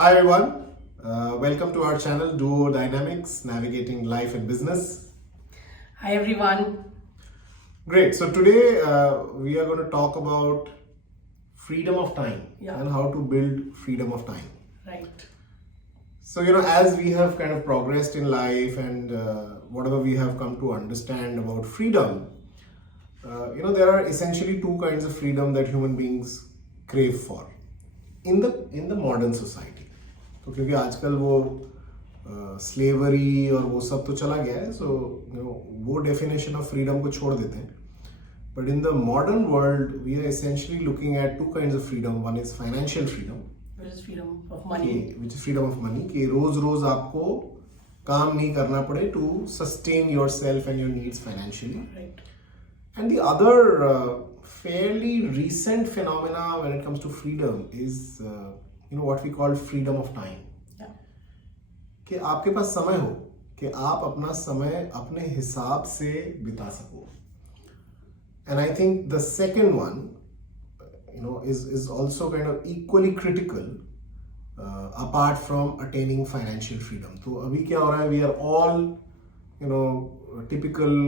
Hi everyone, welcome to our channel Duo Dynamics Navigating Life and Business. Hi everyone. Great, so today we are going to talk about freedom of time and how to build freedom of time. Right. So, as we have kind of progressed in life and whatever we have come to understand about freedom, there are essentially two kinds of freedom that human beings crave for in the modern society. तो क्योंकि आजकल वो slavery और वो सब तो चला गया है, सो वो डेफिनेशन ऑफ फ्रीडम को छोड़ देते हैं. But in the modern world we are essentially looking at two kinds of freedom. One is financial freedom, Which is freedom of money. Which is freedom of money, कि रोज रोज आपको काम नहीं करना पड़े to sustain yourself and your needs financially. Right. And the other fairly recent phenomena when it comes to freedom is what we call freedom of time. Yeah. कि आपके पास समय हो कि आप अपना समय अपने हिसाब से बिता सको. And I think the second one is also kind of equally critical apart from attaining financial freedom. तो अभी क्या हो रहा है, we are all typical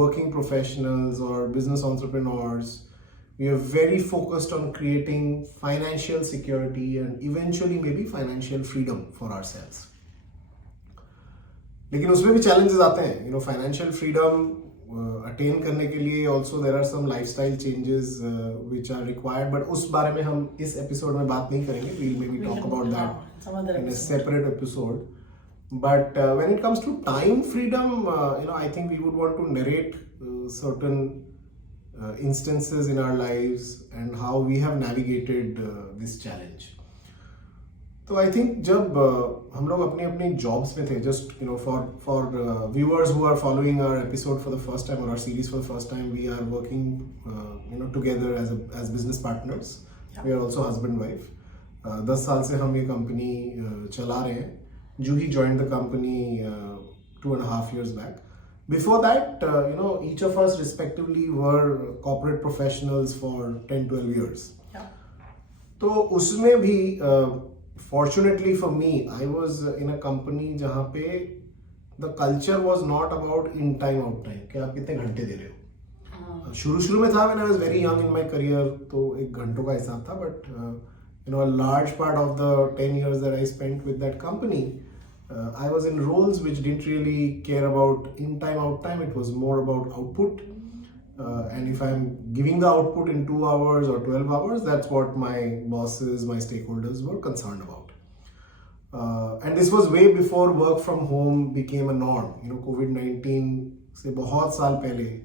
working professionals or business entrepreneurs. We are very focused on creating financial security and eventually maybe financial freedom for ourselves. लेकिन उसमें भी challenges आते हैं. Financial freedom attain करने के लिए also there are some lifestyle changes which are required. But उस बारे में हम इस episode में बात नहीं करेंगे. We'll maybe talk about that in a separate episode. But when it comes to time freedom, I think we would want to narrate certain instances in our lives and how we have navigated this challenge. So I think जब हम लोग अपनी अपनी jobs में थे, just for viewers who are following our episode for the first time or our series for the first time, we are working together as business partners. Yeah. We are also husband wife. 10 साल से हम ये company चला रहे हैं. Juhi joined the company 2.5 years back. Before that, each of us respectively were corporate professionals for 10-12 years. Yeah. तो उसमें भी fortunately for me, I was in a company जहाँ पे the culture was not about in time out time कि आप कितने घंटे दे रहे हो. शुरू में था when I was very young in my career, तो एक घंटों का हिसाब था. But a large part of the 10 years that I spent with that company, I was in roles which didn't really care about in time out time. It was more about output, and if I'm giving the output in 2 hours or 12 hours, that's what my bosses, my stakeholders were concerned about. And this was way before work from home became a norm. COVID-19 से बहुत साल पहले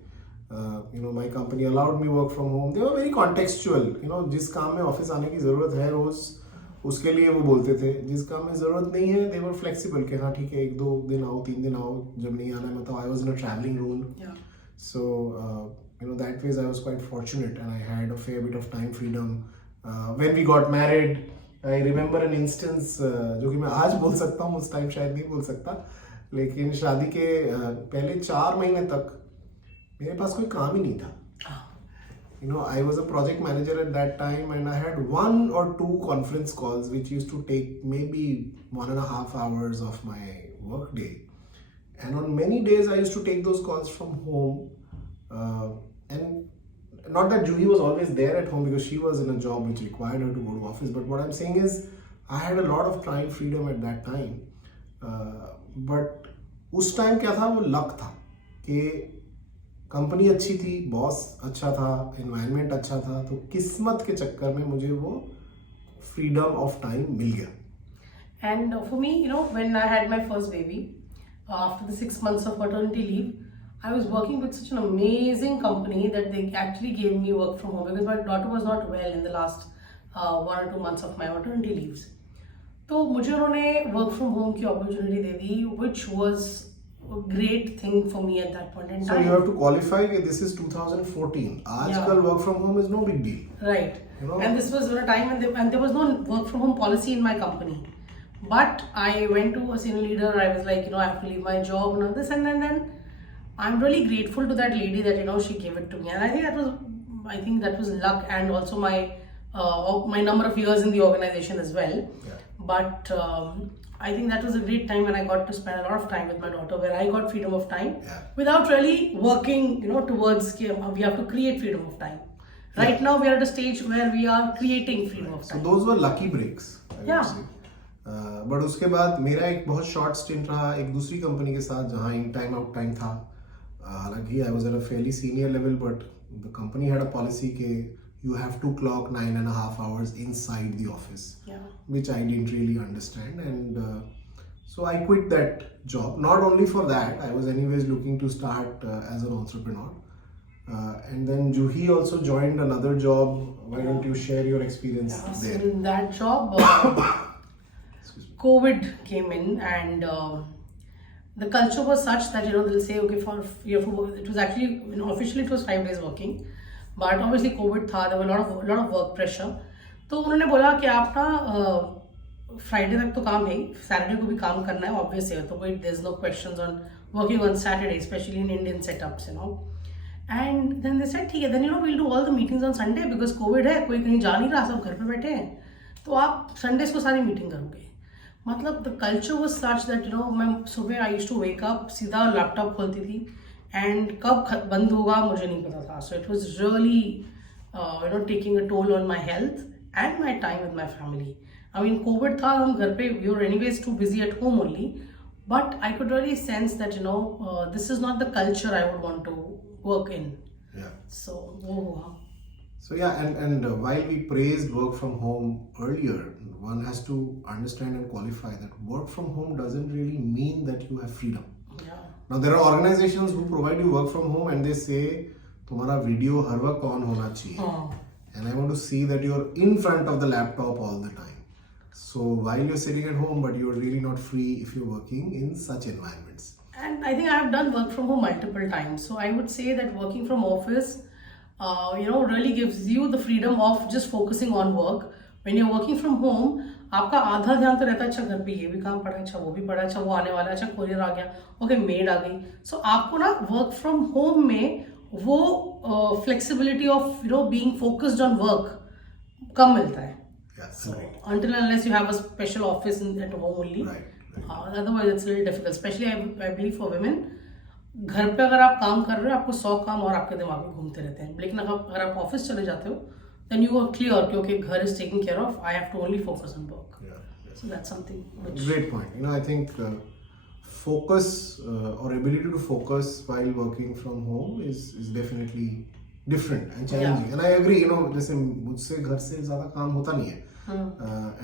my company allowed me work from home. They were very contextual. जिस काम में office आने की जरूरत है रोज, उसके लिए वो बोलते थे. जिस काम में जरूरत नहीं है, they were flexible कि हाँ ठीक है, 1-2 दिन आओ, 3 दिन आओ, जब नहीं आना है. मतलब I was in a traveling role. Yeah. So that ways I was quite fortunate and I had a fair bit of time freedom. When we got married, I remember an instance जो कि मैं आज बोल सकता हूँ, उस time शायद नहीं बोल सकता. लेकिन शादी के पहले 4 महीने तक मेरे पास कोई काम ही नहीं था. I was a project manager at that time and I had 1 or 2 conference calls which used to take maybe 1.5 hours of my work day. And on many days I used to take those calls from home. And not that Juhi was always there at home because she was in a job which required her to go to office. But what I'm saying is I had a lot of time freedom at that time. But उस time क्या था, वो luck था कि company अच्छी थी, boss अच्छा था, एनवायरनमेंट अच्छा था. तो किस्मत के चक्कर में मुझे वो फ्रीडम ऑफ टाइम मिल गया. And for me, when I had my first baby, after the 6 months of maternity leave, I was working with such an amazing company that they actually gave me work from home because my daughter was not well in the last 1 or 2 months of my maternity leaves. तो मुझे उन्होंने work from home की opportunity they the, which was a great thing for me at that point in time. So you have to qualify that this is 2014. आजकल work from home is no big deal. Right. And this was at a time when there was no work from home policy in my company. But I went to a senior leader. I was like, I have to leave my job and all this, and then I'm really grateful to that lady that she gave it to me. And I think that was luck, and also my of my number of years in the organization as well. Yeah. But I think that was a great time when I got to spend a lot of time with my daughter, where I got freedom of time without really working, towards we have to create freedom of time. Right now we are at a stage where we are creating freedom of So time. those were lucky breaks, I would Yeah. say. But उसके बाद मेरा एक बहुत short stint रहा एक दूसरी company के साथ जहाँ इन टाइम आउट टाइम था. हालांकि I was at a fairly senior level but the company had a policy के you have to clock 9.5 hours inside the office, Yeah. which I didn't really understand, and so I quit that job. Not only for that, I was anyways looking to start as an entrepreneur. And then Juhi also joined another job. Why don't you share your experience Yeah, so there? in that job, Excuse me. COVID came in, and the culture was such that they'll say, okay, you have to work. It was actually officially it was 5 days working, but obviously COVID था, there were a lot of work pressure. तो उन्होंने बोला कि आप ना Friday तक तो काम है, सैटरडे को भी काम करना है, ऑब्वियस है. तो कोई there is no questions on working on Saturday, specially in Indian setups, and then they said ठीक है, then we'll do all the meetings on Sunday because COVID है, कोई कहीं जा नहीं रहा, सब घर पे बैठे हैं, तो आप संडेज को सारी मीटिंग करोगे. मतलब the culture was such that मैं सुबह I used to wake up, सीधा लैपटॉप खोलती थी, एंड कब बंद होगा मुझे नहीं पता था. So it was really taking a toll on my health and my time with my family. I mean COVID था, हम घर पे we were anyways too busy at home only, but I could really sense that this is not the culture I would want to work in. Yeah. So वो हुआ. So yeah, and while we praised work from home earlier, one has to understand and qualify that work from home doesn't really mean that you have freedom. Yeah. Now there are organizations who provide you work from home and they say तुम्हारा video हर वक्त on होना चाहिए, and I want to see that you're in front of the laptop all the time. So while you're sitting at home, but you're really not free if you're working in such environments. And I think I have done work from home multiple times. So I would say that working from office, really gives you the freedom of just focusing on work. When you're working from home, आपका आधा ध्यान तो रहता है, अच्छा घर पे ये भी काम पड़ा, अच्छा वो भी पड़ा, अच्छा वो आने वाला है, अच्छा कोरियर आ गया, ओके मेड आ गई. सो आपको ना वर्क फ्रॉम होम में वो flexibility of being focused on work कम मिलता है. Yeah, So correct. until unless you have a special office at home only, Right. otherwise it's a little difficult. Especially I believe for women, घर पे अगर आप काम कर रहे हो, आपको 100 काम और आपके दिमाग में घूमते रहते हैं. लेकिन अगर आप ऑफिस चले जाते हो, then you are clear कि okay, घर is taken care of. I have to only focus on work. Yeah. So that's something which. Great point. I think focus or ability to focus while working from home is definitely different and challenging. Yeah. And I agree. जैसे मुझसे घर से ज़्यादा काम होता नहीं है.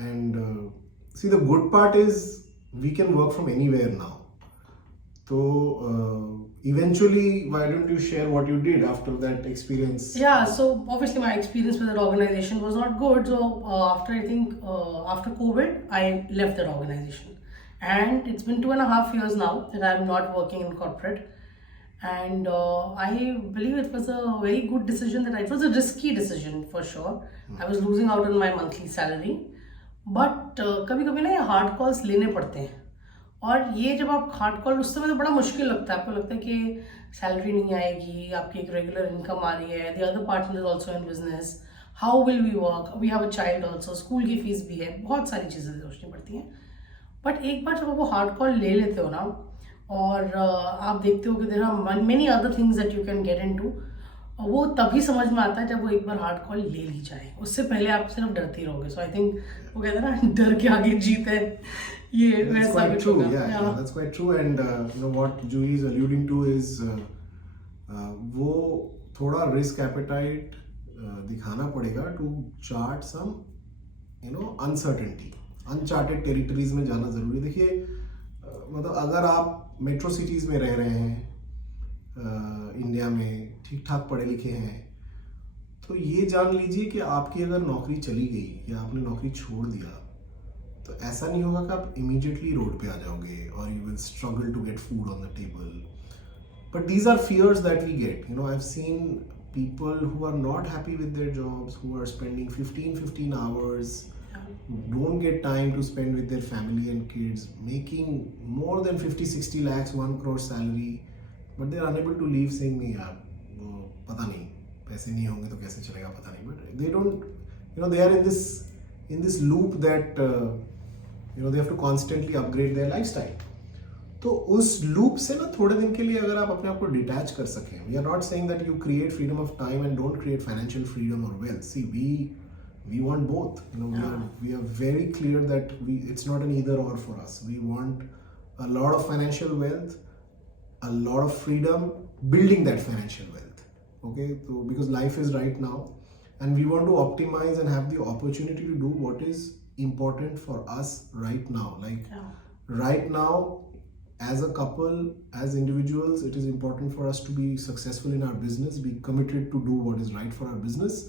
And see, the good part is we can work from anywhere now. So eventually, why don't you share what you did after that experience? Yeah, so obviously my experience with that organization was not good. So after COVID, I left that organization, and it's been 2.5 years now that I'm not working in corporate. And I believe it was a very good decision. It was a risky decision for sure. I was losing out on my monthly salary, but कभी-कभी ना ये hard calls लेने पड़ते हैं. और ये जब आप हार्ड कॉल, उस समय तो बड़ा मुश्किल लगता है. आपको लगता है कि सैलरी नहीं आएगी, आपकी एक रेगुलर इनकम आ रही है, the other partner also in business, how will we work, we have a child also, school की फीस भी है, बहुत सारी चीज़ें सोचनी पड़ती हैं. बट एक बार जब आप वो हार्ड कॉल ले लेते हो ना, और आप देखते हो कि there are many other things that you can get into, वो तभी समझ में आता है जब वो एक बार हार्ड कॉल ले ली जाए. उससे पहले आप सिर्फ डरते रहोगे. सो आई थिंक वो कहते हैं ना, डर के आगे जीत है. ये That's वैसा quite कुछ true. होगा. Yeah, that's quite true. And what Juhi is alluding to is वो थोड़ा risk appetite दिखाना पड़ेगा to chart some uncertainty. Uncharted territories में जाना जरूरी है. देखिए मतलब अगर आप मेट्रो सिटीज में रह रहे हैं इंडिया में, ठीक ठाक पढ़े लिखे हैं, तो ये जान लीजिए कि आपकी अगर नौकरी चली गई या आपने नौकरी छोड़ दिया, तो ऐसा नहीं होगा कि आप इमीडिएटली रोड पे आ जाओगे और you will struggle to get food on the table. But these are fears that we get. I have seen people who are not happy with their jobs, who are spending 15 hours, don't get time to spend with their family and kids, making more than 50-60 lakhs, 1 crore salary, but they're unable to leave saying नहीं यार वो पता नहीं पैसे नहीं होंगे तो कैसे चलेगा पता नहीं. But they don't they are in this loop that they have to constantly upgrade their lifestyle. तो उस लूप से ना थोड़े दिन के लिए अगर आप अपने आप को डिटैच कर सकें, we are not saying that you create freedom of time and don't create financial freedom और wealth. See we want both. We are very clear that it's not an either or for us. We want a lot of financial wealth, a lot of freedom, building that financial wealth. Okay, so because life is right now, and we want to optimize and have the opportunity to do what is important for us right now. Right now, as a couple, as individuals, it is important for us to be successful in our business, be committed to do what is right for our business.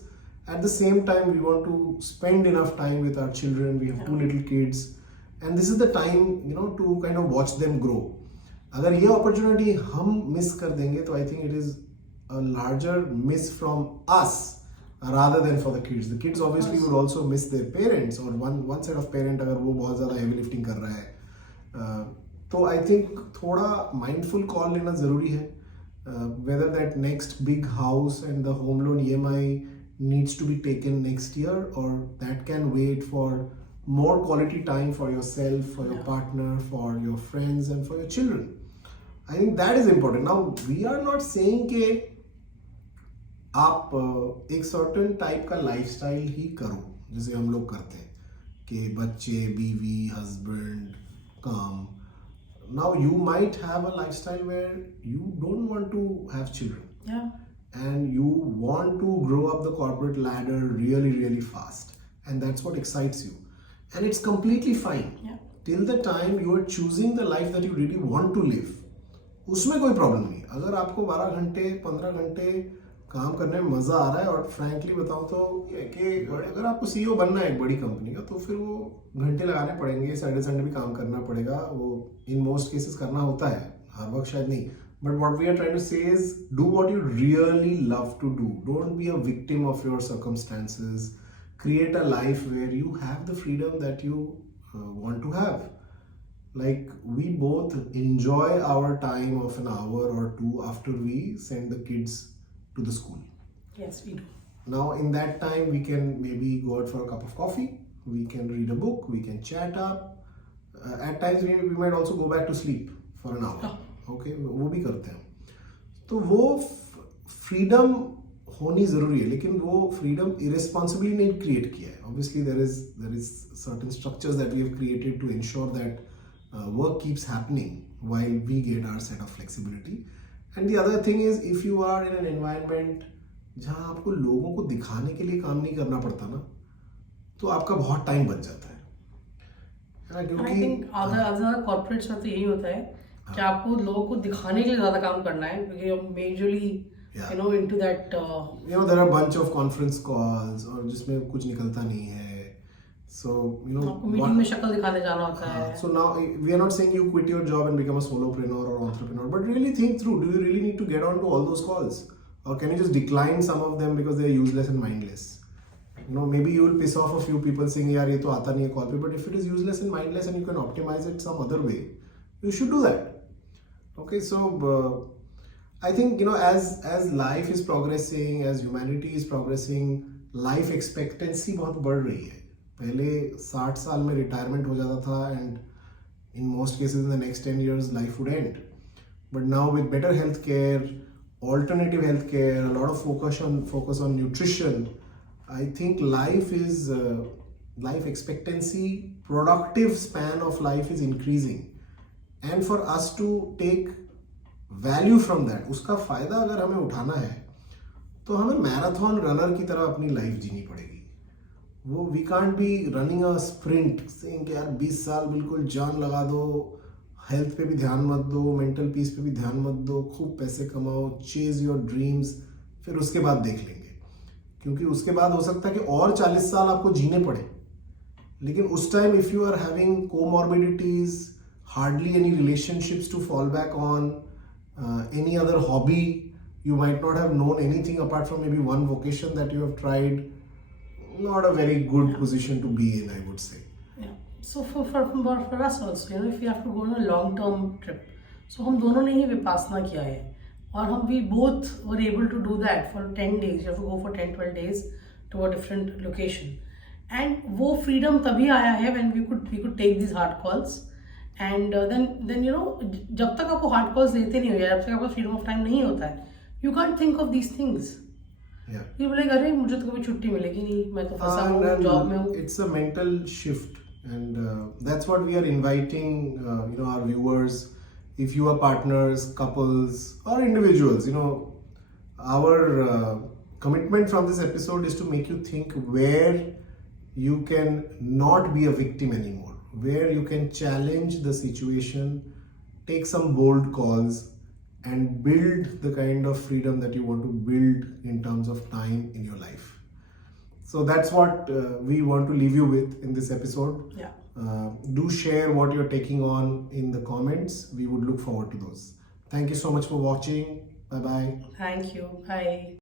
At the same time, we want to spend enough time with our children. We have 2 little kids, and this is the time to kind of watch them grow. अगर ये opportunity हम miss कर देंगे तो I think it is a larger miss from us rather than for the kids. The kids obviously would also miss their parents, or one set of parent अगर वो बहुत ज़्यादा heavy lifting कर रहा है, तो I think थोड़ा mindful call लेना ज़रूरी है. Whether that next big house and the home loan EMI needs to be taken next year, or that can wait for more quality time for yourself, for your partner, for your friends and for your children. I think that is important. Now we are not saying कि आप एक certain type का lifestyle ही करो जैसे हम लोग करते हैं कि बच्चे, बीवी, husband, काम. Now you might have a lifestyle where you don't want to have children. Yeah. And you want to grow up the corporate ladder really, really fast. And that's what excites you. And it's completely fine. Yeah. Till the time you are choosing the life that you really want to live. उसमें कोई problem नहीं. अगर आपको 12 घंटे 15 घंटे काम करने में मजा आ रहा है, और फ्रैंकली बताऊं तो ये कि अगर आपको सीईओ बनना है एक बड़ी कंपनी का, तो फिर वो घंटे लगाने पड़ेंगे, सैटरडे संडे भी काम करना पड़ेगा. वो इन मोस्ट केसेस करना होता है, हर वक्त शायद नहीं. But what we are trying to say is, do what you really love to do. Don't be a victim of your circumstances. Create a life where you have the freedom that you want to have. Like, we both enjoy our time of an hour or 2 after we send the kids to the school. Yes, we do. Now, in that time, we can maybe go out for a cup of coffee. We can read a book. We can chat up. At times, we might also go back to sleep for an hour. Okay, वो भी करते हैं. तो वो freedom होनी ज़रूरी है, लेकिन वो फ्रीडम इरेस्पॉन्सिबली नहीं क्रिएट किया है. Obviously there is certain structures that we have created to ensure that work keeps happening while we get our set of flexibility. And the other thing is, if you are in an environment जहाँ आपको लोगों को दिखाने के लिए काम नहीं करना पड़ता ना, तो आपका बहुत टाइम बच जाता है. क्योंकि आई थिंक अदर कॉर्पोरेट्स में तो यही होता है कि आपको लोगों को दिखाने के लिए ज्यादा काम करना है, क्योंकि majorly into that there are a bunch of conference calls और जिसमें कुछ निकलता नहीं है. So आपको मीटिंग में शक्ल दिखाने जाना होता है. So now we are not saying you quit your job and become a solopreneur or entrepreneur, but really think through, do you really need to get on to all those calls, or can you just decline some of them because they are useless and mindless? Maybe you will piss off a few people saying यार ये तो आता नहीं है call पे, but if it is useless and mindless and you can optimize it some other way, you should do that. Okay, so I think as life is progressing, as humanity is progressing, life expectancy बहुत बढ़ रही है. पहले 60 साल में retirement हो जाता था, and in most cases in the next 10 years life would end. But now with better healthcare, alternative healthcare, a lot of focus on nutrition, I think life expectancy, productive span of life is increasing. And for us to take value from that, उसका फायदा अगर हमें उठाना है, तो हमें marathon runner की तरह अपनी लाइफ जीनी पड़ेगी. वो we can't be running a sprint saying कि यार 20 साल बिल्कुल जान लगा दो, हेल्थ पे भी ध्यान मत दो, मेंटल पीस पे भी ध्यान मत दो, खूब पैसे कमाओ, चेज योर ड्रीम्स, फिर उसके बाद देख लेंगे. क्योंकि उसके बाद हो सकता है कि और 40 साल आपको जीने पड़े. लेकिन उस time if you are having comorbidities, hardly any relationships to fall back on, any other hobby, you might not have known anything apart from maybe one vocation that you have tried. Not a very good position to be in, I would say. Yeah. So for us also, if you have to go on a long term trip, so हम दोनों ने ही विपासना किया है, और हम we both were able to do that for 10 days. You have to go for 10-12 days to a different location. And वो freedom तभी आया है when we could take these hard calls. And then you know, जब तक आप वो hard calls लेते नहीं हो या जब तक आपका freedom of time नहीं होता है, you can't think of these things. Yeah. You will like, अरे मुझे तो कभी छुट्टी मिलेगी नहीं, मैं तो फंसा हूँ जॉब में हूँ. It's a mental shift, and that's what we are inviting, our viewers. If you are partners, couples, or individuals, our commitment from this episode is to make you think where you can not be a victim anymore, where you can challenge the situation, take some bold calls, and build the kind of freedom that you want to build in terms of time in your life. So that's what we want to leave you with in this episode. Yeah. Do share what you're taking on in the comments. We would look forward to those. Thank you so much for watching. Bye bye. Thank you. Bye.